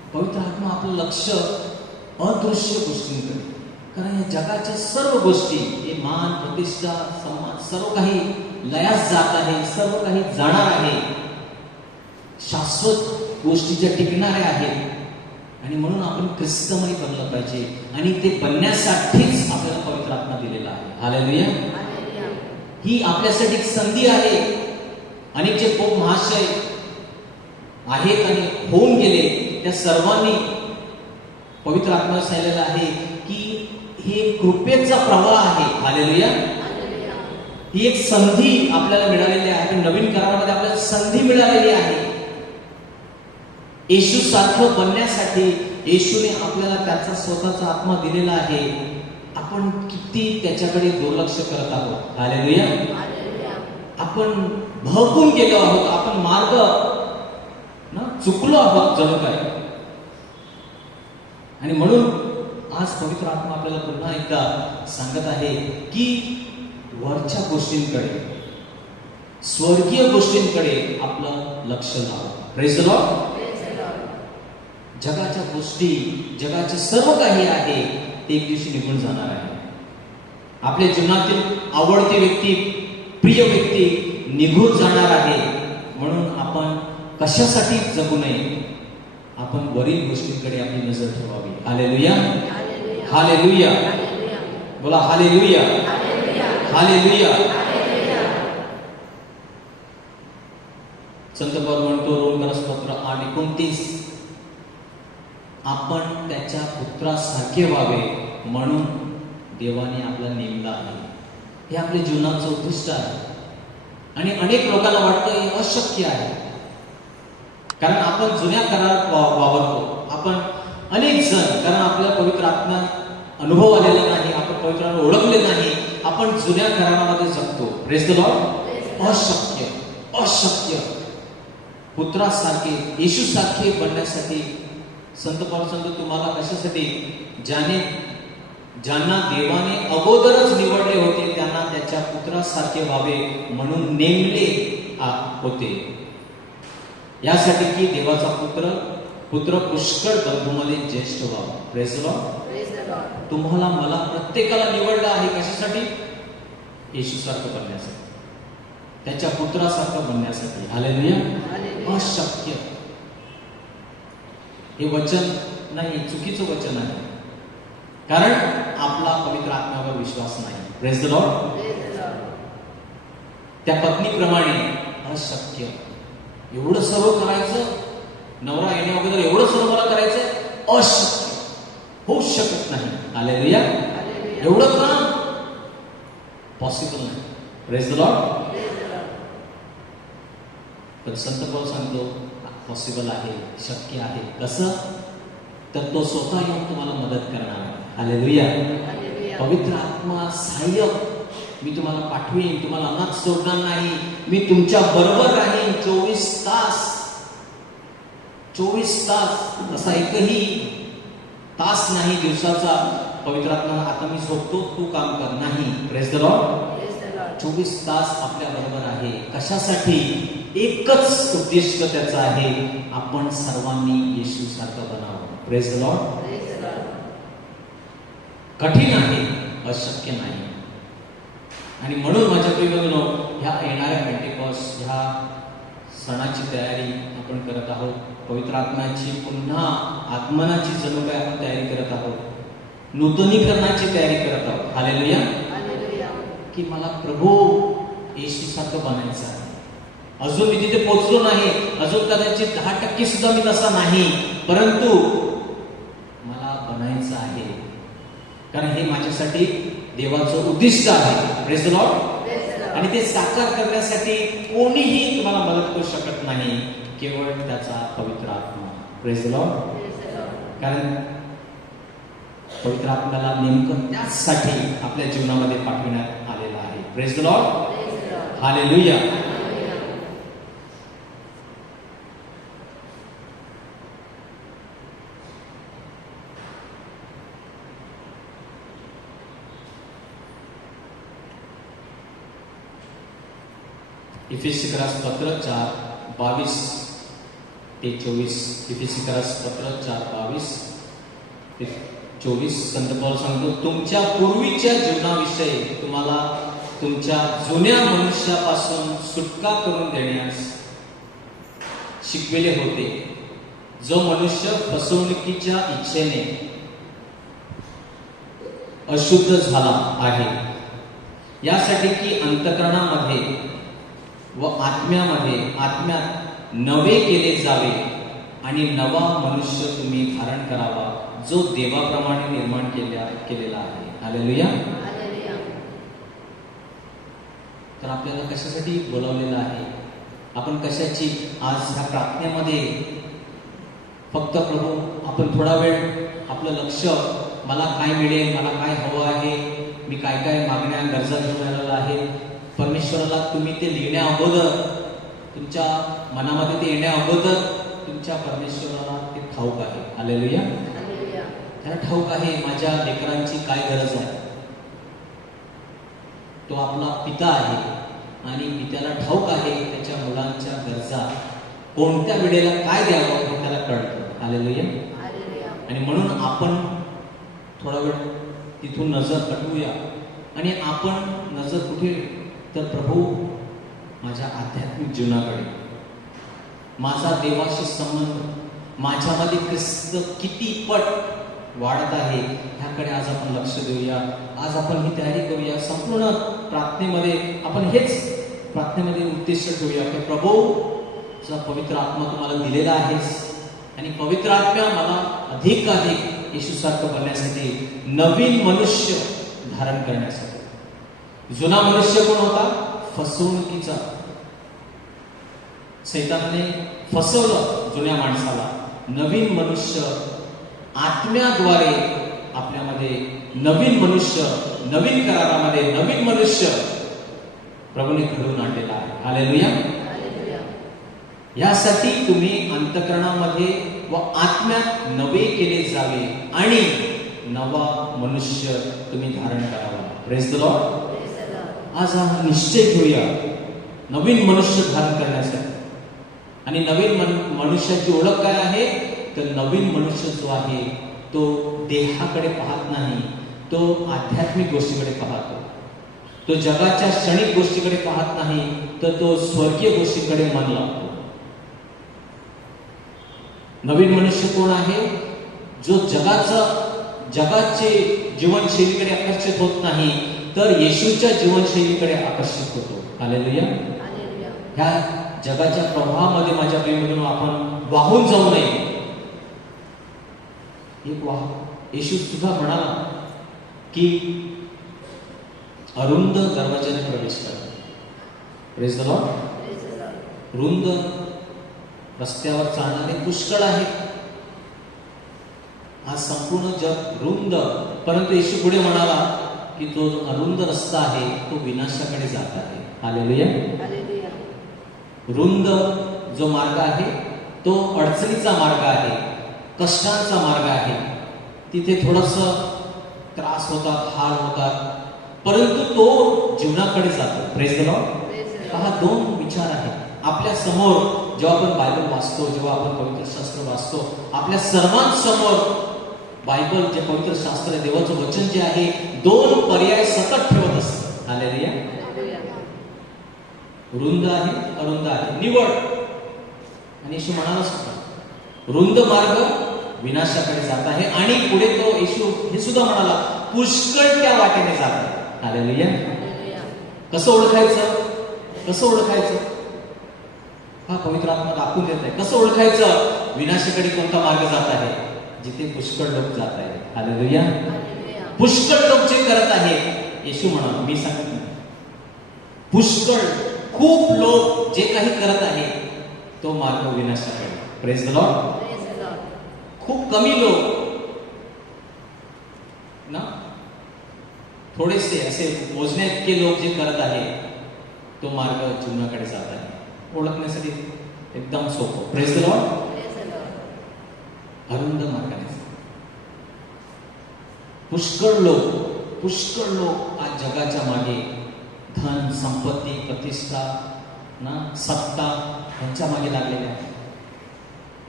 पवित्र आत्मा आपलं लक्ष अदृश्य गोष्टींकडे, कारण या जगाच्या सर्व गोष्टी, हे मान, प्रतिष्ठा, सन्मान, सर्व काही लयास जात आहे, सर्व काही जाणार आहे, शाश्वत गोष्टी ज्या टिकणाऱ्या आहेत. आणि म्हणून आपण ख्रिस्तमय बनलं पाहिजे, आणि ते बनण्यासाठीच आपल्याला पवित्र आत्मा दिलेला आहे. हालेलुया. ही आपल्यासाठी एक संधी आहे. अनेक जे पोप महाशय आहेत आणि होऊन गेले, त्या सर्वांनी पवित्र आत्मा सांगितलेलं आहे की हे कृपेचा प्रवाह आहे. हालेलुया. ही एक संधी आपल्याला मिळालेली आहे. नवीन करारामध्ये आपल्याला संधी मिळालेली आहे. येशू सारखं बनण्यासाठी येशूने आपल्याला त्याचा स्वतःचा आत्मा दिलेला आहे. आपण किती त्याच्याकडे दुर्लक्ष करत आहोत. हालेलुया. आपण भरकून गेलो आहोत, आपण मार्ग चुकलो आहोत जणू काय. आणि म्हणून आज पवित्र आत्मा आपल्याला पुन्हा एकदा सांगत आहे की वरच्या गोष्टींकडे, स्वर्गीय गोष्टींकडे आपलं लक्ष लावा. Praise the Lord. जगाच्या गोष्टी, जगाचे सर्व काही आहे ते एक दिवशी निघून जाणार आहे. आपल्या जीवनातील आवडती व्यक्ती, प्रिय व्यक्ती निघून जाणार आहे. म्हणून आपण कशासाठी जगू नये, आपण वरील गोष्टींकडे आपली नजर ठेवावी. हालेलुया. हालेलुया. बोला हालेलुया. हालेलुया. संत पौल म्हणतो रोमकरांस्तोत्र 8:29, आपण त्याच्या पुत्रासारखे व्हावे म्हणून देवाने आपला नेमला आहे. हे आपल्या जीवनाचं उद्दिष्ट आहे. आणि अनेक लोकांना वाटतं हे अशक्य आहे, कारण आपण जुन्या करारात वावरतो. आपण अनेक जण, कारण आपल्याला पवित्र आत्मा अनुभव आलेला नाही, आपण पवित्राला ओळखले नाही, आपण जुन्या करारामध्ये जगतो. Praise the Lord. अशक्य, अशक्य. पुत्रासारखे, येशूसारखे बनण्यासाठी संत पौल सांगतो, तुम्हाला कशासाठी, ज्यांना देवाने अगोदरच निवडले होते त्यांना त्याच्या पुत्रासारखे व्हावे म्हणून नेमले होते, यासाठी की देवाचा पुत्र पुष्कळ बंधूमध्ये ज्येष्ठ व्हावा. Praise the Lord. तुम्हाला, मला, प्रत्येकाला निवडलं आहे कशासाठी? येशूसारखं बनण्यासाठी, त्याच्या पुत्रासारखं बनण्यासाठी. हालेलुया. अशक्य. हे वचन नाही, चुकीचं वचन आहे, कारण आपला पवित्र आत्म्यावर विश्वास नाही. Praise the Lord. त्या पत्नीप्रमाणे अशक्य. एवढं सर्व करायचं, नवरा येण्या अगोदर एवढं सर्व मला करायचं, अशक्य, होऊ शकत नाही. हालेलुया. एवढं काम पॉसिबल नाही. Praise the Lord. पण संत पौल सांगतो पॉसिबल आहे, शक्य आहे. कसं? तर तो स्वतः येऊन तुम्हाला मदत करणार आहे. हालेलुया. पवित्र आत्मा सहाय्यक मी तुम्हाला पाठवीन, तुम्हाला अनाथ सोडणार नाही, मी तुमच्या बरोबर राहीन 24 तास. 24 तास असा एकही तास नाही दिवसाचा पवित्र आत्मा आता मी झोपतो तू काम कर, नाही. Praise the Lord. 24 तास आपल्या बरोबर आहे. कशासाठी? एकच उद्दिष्ट त्याचं आहे, आपण सर्वांनी येशू सारखं बनावं. Praise the Lord. कठीण आहे, अशक्य नाही. आणि म्हणून माझ्या प्रियबंधूंनो, ह्या येणाऱ्या पेंटेकॉस्ट ह्या सणाची तयारी आपण करत आहोत. पवित्र आत्म्याची पुन्हा आगमनाची जणू काय आपण तयारी करत आहोत, नूतनीकरणाची तयारी करत आहोत. हालेलुया. की मला प्रभू येशू सारखं बनायचं आहे. अजून मी तिथे पोहोचलो नाही, अजून कदाचित 10% सुद्धा मी तसा नाही, परंतु मला बनायचं आहे, कारण हे माझ्यासाठी देवाचं उद्दिष्ट आहे. Praise the Lord. आणि ते साकार करण्यासाठी कोणीही तुम्हाला मदत करू शकत नाही, केवळ त्याचा पवित्र आत्मा. Praise the Lord. कारण पवित्र आत्म्याला नेमकं त्याचसाठी आपल्या जीवनामध्ये पाठविण्यात आलेला आहे. Praise the Lord. हालेलुया. इफिसिकरास पत्र 4:22 ते 24. इफिसिकरास पत्र 4:22 ते 24. संत पौल सांगतो, तुमच्या पूर्वीच्या जीवनाविषयी तुम्हाला तुमच्या जुन्या मनुष्यापासून सुटका करून देण्यास शिकविले होते, जो मनुष्य फसवणुकीच्या इच्छेने अशुद्ध झाला आहे, यासाठी की अंतःकरणामध्ये व आत्म्यात नवे केले जावे आणि नवा मनुष्य तुम्ही धारण करावा, जो देवाप्रमाणे निर्माण केलेला आहे. हालेलुया. तर आपल्याला कशासाठी बोलावलेलं आहे? आपण कशाची आज ह्या प्रार्थनेमध्ये फक्त प्रभू आपण थोडा वेळ आपलं लक्ष, मला काय मिळेल, मला काय हवं आहे, मी काय काय मागण्या गरजा घेऊन आलेला आहे, परमेश्वराला तुम्ही ते लिहिण्या अगोदर, तुमच्या मनामध्ये ते येण्या अगोदर तुमच्या परमेश्वराला ते ठाऊक आहे. हालेलुया. त्याला ठाऊक आहे माझ्या लेकरांची काय गरज आहे. तो आपला पिता आहे आणि पित्याला ठाऊक आहे त्याच्या मुलांच्या गरजा कोणत्या वेळेला काय द्यावं हे त्याला कळतं. हालेलुया. आणि म्हणून आपण थोडा वेळ तिथून नजर हटवूया आणि आपण नजर कुठे, तर प्रभू माझ्या आध्यात्मिक जीवनाकडे, माझा देवाशी संबंध, माझ्यामध्ये ख्रिस्त किती पट वाढत आहे ह्याकडे आज आपण लक्ष देऊया. आज आपण ही तयारी करूया. संपूर्ण प्रार्थनेमध्ये आपण हेच प्रार्थनेमध्ये उद्देश ठेवूया की प्रभूचा पवित्र आत्मा तुम्हाला दिलेला आहेस आणि पवित्र आत्मा मला अधिक येशूसारखं बनण्यासाठी, नवीन मनुष्य धारण करण्यासाठी. जुना मनुष्य कोण होता? फसवणुकीचा. सैतानाने फसवलं जुन्या माणसाला. नवीन मनुष्य आत्म्याद्वारे आपल्यामध्ये नवीन मनुष्य, नवीन करारामध्ये नवीन मनुष्य प्रभूने घडवून आणलेला आहे. हालेलुया. यासाठी तुम्ही अंतःकरणामध्ये व आत्म्यात नवे केले जावे आणि नवा मनुष्य तुम्ही धारण करावा. Praise the Lord. आज हा निश्चय घेऊया नवीन मनुष्य धारण करण्यासाठी. आणि नवीन मनुष्याची ओळख काय आहे? तर नवीन मनुष्य जो आहे तो देहाकडे पाहत नाही, तो आध्यात्मिक गोष्टीकडे पाहतो. तो जगाच्या क्षणिक गोष्टीकडे पाहत नाही, तर तो स्वर्गीय गोष्टीकडे मन लावतो. नवीन मनुष्य कोण आहे? जो जगाचे जीवनशैलीकडे आकर्षित होत नाही, तर येशूच्या जीवनशैलीकडे आकर्षित होतो. हालेलुया. ह्या जगाच्या प्रवाहामध्ये माझ्या प्रेममधून आपण वाहून जाऊ नये. येशू सुद्धा म्हणाला की अरुंद दरवाजाने प्रवेश करा. Praise the Lord. रुंद रस्त्यावर चालणारे पुष्कळ आहेत. आज संपूर्ण जग रुंद, परंतु येशू पुढे म्हणाला की तो अरुंद रस्ता आहे तो विनाशाकडे जात आहे. हालेलुया. रुंद जो मार्ग आहे तो अडचणीचा मार्ग आहे, कष्टांचा मार्ग आहे. तिथे थोडस त्रास होतात, हाल होतात, परंतु तो जीवनाकडे जातो. Praise the Lord. हा दोन विचार आहेत आपल्या समोर. जेव्हा आपण बायबल वाचतो, जेव्हा आपण पवित्र शास्त्र वाचतो, आपल्या सर्वांसमोर बायबल जे पवित्र शास्त्र आहे, देवाचं वचन जे आहे, दोन पर्याय सतत ठेवत असतं. हालेलुया. रुंद आहे, अरुंद आहे, निवड. आणि येशू म्हणाला सुद्धा रुंद मार्ग विनाशाकडे जात आहे आणि पुढे तो येशू हे सुद्धा म्हणाला पुष्कळ त्या वाटेने जात आहे. हालेलुया. कसं ओळखायचं? कसं ओळखायचं? हा पवित्र आत्मा दाखवून देत आहे. कसं ओळखायचं? विनाशाकडे कोणता मार्ग जात आहे? जिथे पुष्कळ लोक जात आहेत. हालेलुया. पुष्कळ लोक जे करत आहेत, येशू म्हणाला, मी सांगत नाही, पुष्कळ खूप लोक जे काही करत आहेत तो मार्ग विनाशाकडे. Praise the Lord. खूप कमी लोक ना, थोडेसे असे मोजण्या इतके लोक जे करत आहेत तो मार्ग जीवनाकडे जात आहे. ओळखण्यासाठी एकदम सोपं. Praise the Lord. अरुंद मार्गाने पुष्कळ लोक आज जगाच्या मागे धन, संपत्ती, प्रतिष्ठा ना, सत्ता यांच्या मागे लागलेले आहेत.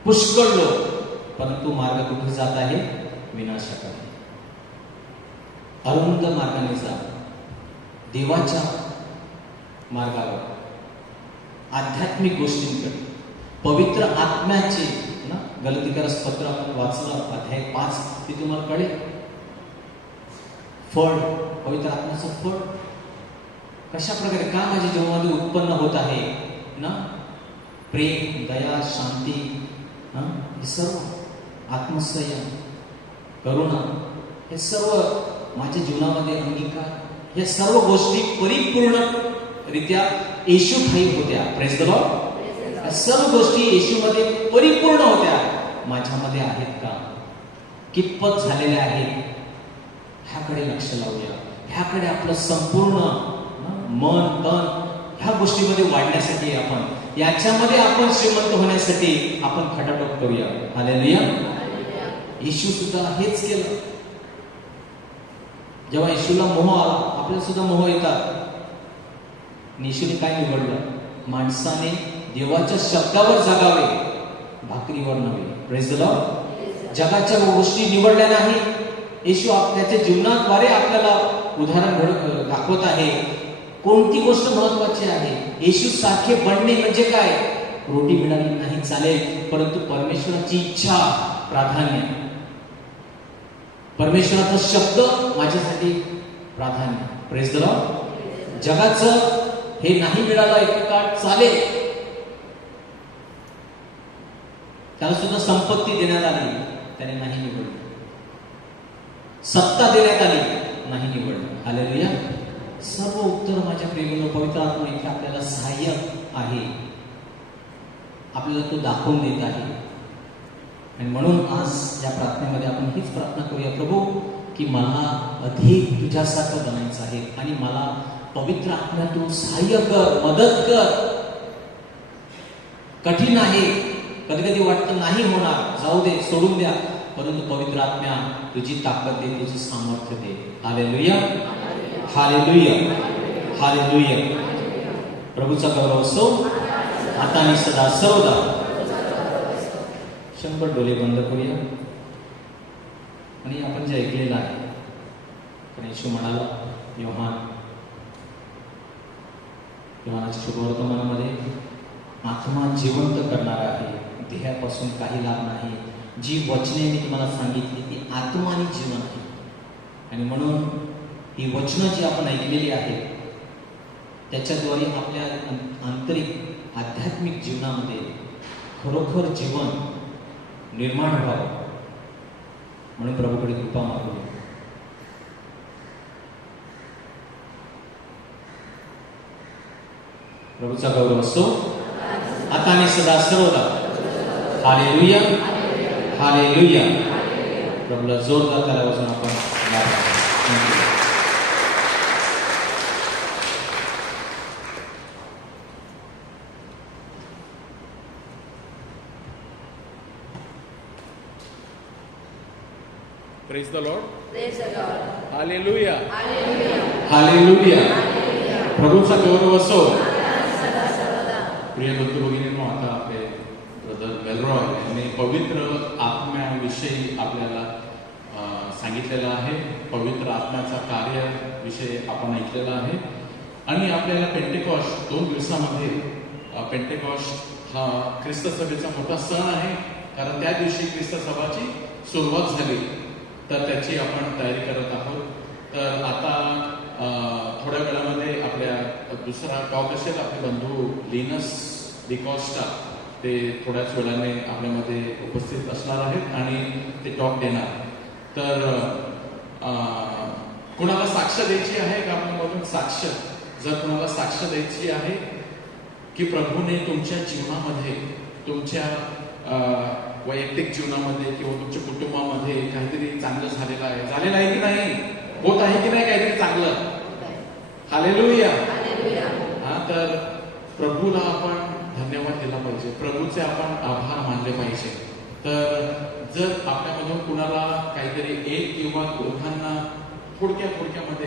पुष्कळ लोक, परंतु मार्ग कुठे जात आहे? विनाशाकडे. अरुंद मार्गाने जा, देवाच्या मार्गावर, आध्यात्मिक गोष्टींकडे, पवित्र आत्म्याचे ना, गलतीकारस पत्र आपण वाचलं अध्याय 5, ते तुम्हाला कळेल. फळ, पवित्र आत्म्याचं फळ कशा प्रकारे का माझ्या जीवनामध्ये उत्पन्न होत आहे ना? प्रेम, दया, शांती, हे सर्व, आत्मसंयम, करुणा, हे सर्व माझ्या जीवनामध्ये, अंगीकार, हे सर्व गोष्टी परिपूर्णरित्या येशू ठाई होत्या. Praise the Lord. या सर्व गोष्टी येशूमध्ये परिपूर्ण होत्या. माझ्यामध्ये आहेत का? कितपत झालेल्या आहेत? ह्याकडे लक्ष लावूया. ह्याकडे आपलं संपूर्ण मन, तन ह्या गोष्टीमध्ये वाढण्यासाठी, आपण याच्यामध्ये आपण श्रीमंत होण्यासाठी आपण खटाटोप करूया. हालेलुया. येशू सुद्धा हेच केलं. जेव्हा येशूला मोह आला, आपल्याला सुद्धा मोह येतात. येशूने काय निवडलं? माणसाने देवाच्या शब्दावर जगावे, भाकरीवर नव्हे. Praise the Lord. जगाच्या गोष्टी निवडल्या नाही. येशू त्याच्या जीवनाद्वारे आपल्याला उदाहरण दाखवत आहे. कोणती गोष्ट महत्वाची आहे? येशू सारखे बनणे म्हणजे काय? रोटी मिळाली नाही चालेल, परंतु परमेश्वराची इच्छा प्राधान्य, परमेश्वराचा शब्द माझ्यासाठी प्राधान्य. Praise the Lord. जगाचं हे नाही मिळालं एक काळ चालेल, त्याला सुद्धा संपत्ती देण्यात आली, त्याने नाही निवडली. सत्ता देण्यात आली, नाही निवडलं. हालेलुया. सर्व उत्तर माझ्या प्रेमीला पवित्र आत्मा इथे आपल्याला सहाय्यक आहे, आपल्याला तो दाखवून देत आहे. आणि म्हणून आज या प्रार्थनेमध्ये आपण हीच प्रार्थना करूया, प्रभू, की मला अधिक तुझ्यासारखं बनायचं आहे आणि मला पवित्र आत्मा तू सहाय्य कर, मदत कर. कठीण आहे, कधी कधी वाटतं नाही होणार, जाऊ दे, सोडून द्या, परंतु पवित्र आत्म्या तुझी ताकद दे, तुझी सामर्थ्य दे. Hallelujah, hallelujah, hallelujah. प्रभूचा गौरव असो आता आणि सदा सर्वदा. 100 डोळे बंद करूया आणि आपण जे ऐकलेलं आहे, कारण येशू म्हणाला योहानाच्या शुभवर्तमानामध्ये, आत्मा जिवंत करणार आहे, देहापासून काही लाभ नाही. जी वचने मी तुम्हाला सांगितली ती आत्मा आणि जीवन आहे. आणि म्हणून ही वचनं जी आपण ऐकलेली आहेत त्याच्याद्वारे आपल्या आंतरिक आध्यात्मिक जीवनामध्ये खरोखर जीवन निर्माण व्हावं, म्हणून प्रभूकडे कृपा मागूया. प्रभूचा गौरव असो आता आणि सदा सर्वदा. Hallelujah, hallelujah. प्रभूला जोरदार त्याला वाजून आपण Praise the Lord. Praise the Lord. Hallelujah. Hallelujah. Hallelujah. Hallelujah. प्रभूचा गौरव असो. सदा सर्वदा. प्रिय बंधू भगिनींनो, आता आपले ब्रदर बेलरॉय यांनी पवित्र आत्म्याविषयी आपल्याला सांगितलेलं आहे. पवित्र आत्म्याचा कार्य विषय आपण ऐकलेला आहे. आणि आपल्याला पेंटेकॉस्ट 2 दिवसामध्ये, पेंटेकॉस्ट हा ख्रिस्त सभेचा मोठा सण आहे, कारण त्या दिवशी ख्रिस्त सभाची सुरुवात झाली, तर त्याची आपण तयारी करत आहोत. तर आता थोड्या वेळामध्ये आपल्या दुसरा टॉक असेल. आपले बंधू लिनस डिकॉस्टा ते थोड्याच वेळाने आपल्यामध्ये उपस्थित असणार आहेत आणि ते टॉक देणार. तर कुणाला साक्ष द्यायची आहे का आपल्यामधून? साक्ष, जर कुणाला साक्ष द्यायची आहे की प्रभूने तुमच्या जीवनामध्ये, तुमच्या वैयक्तिक जीवनामध्ये किंवा तुमच्या कुटुंबामध्ये काहीतरी चांगलं झालेलं आहे की नाही? होत आहे की नाही काहीतरी चांगलं? हालेलुया. हा, तर प्रभूला आपण धन्यवाद दिला पाहिजे, प्रभूचे आपण आभार मानले पाहिजे. तर जर आपल्यामधून कुणाला काहीतरी एक किंवा दोघांना थोडक्यामध्ये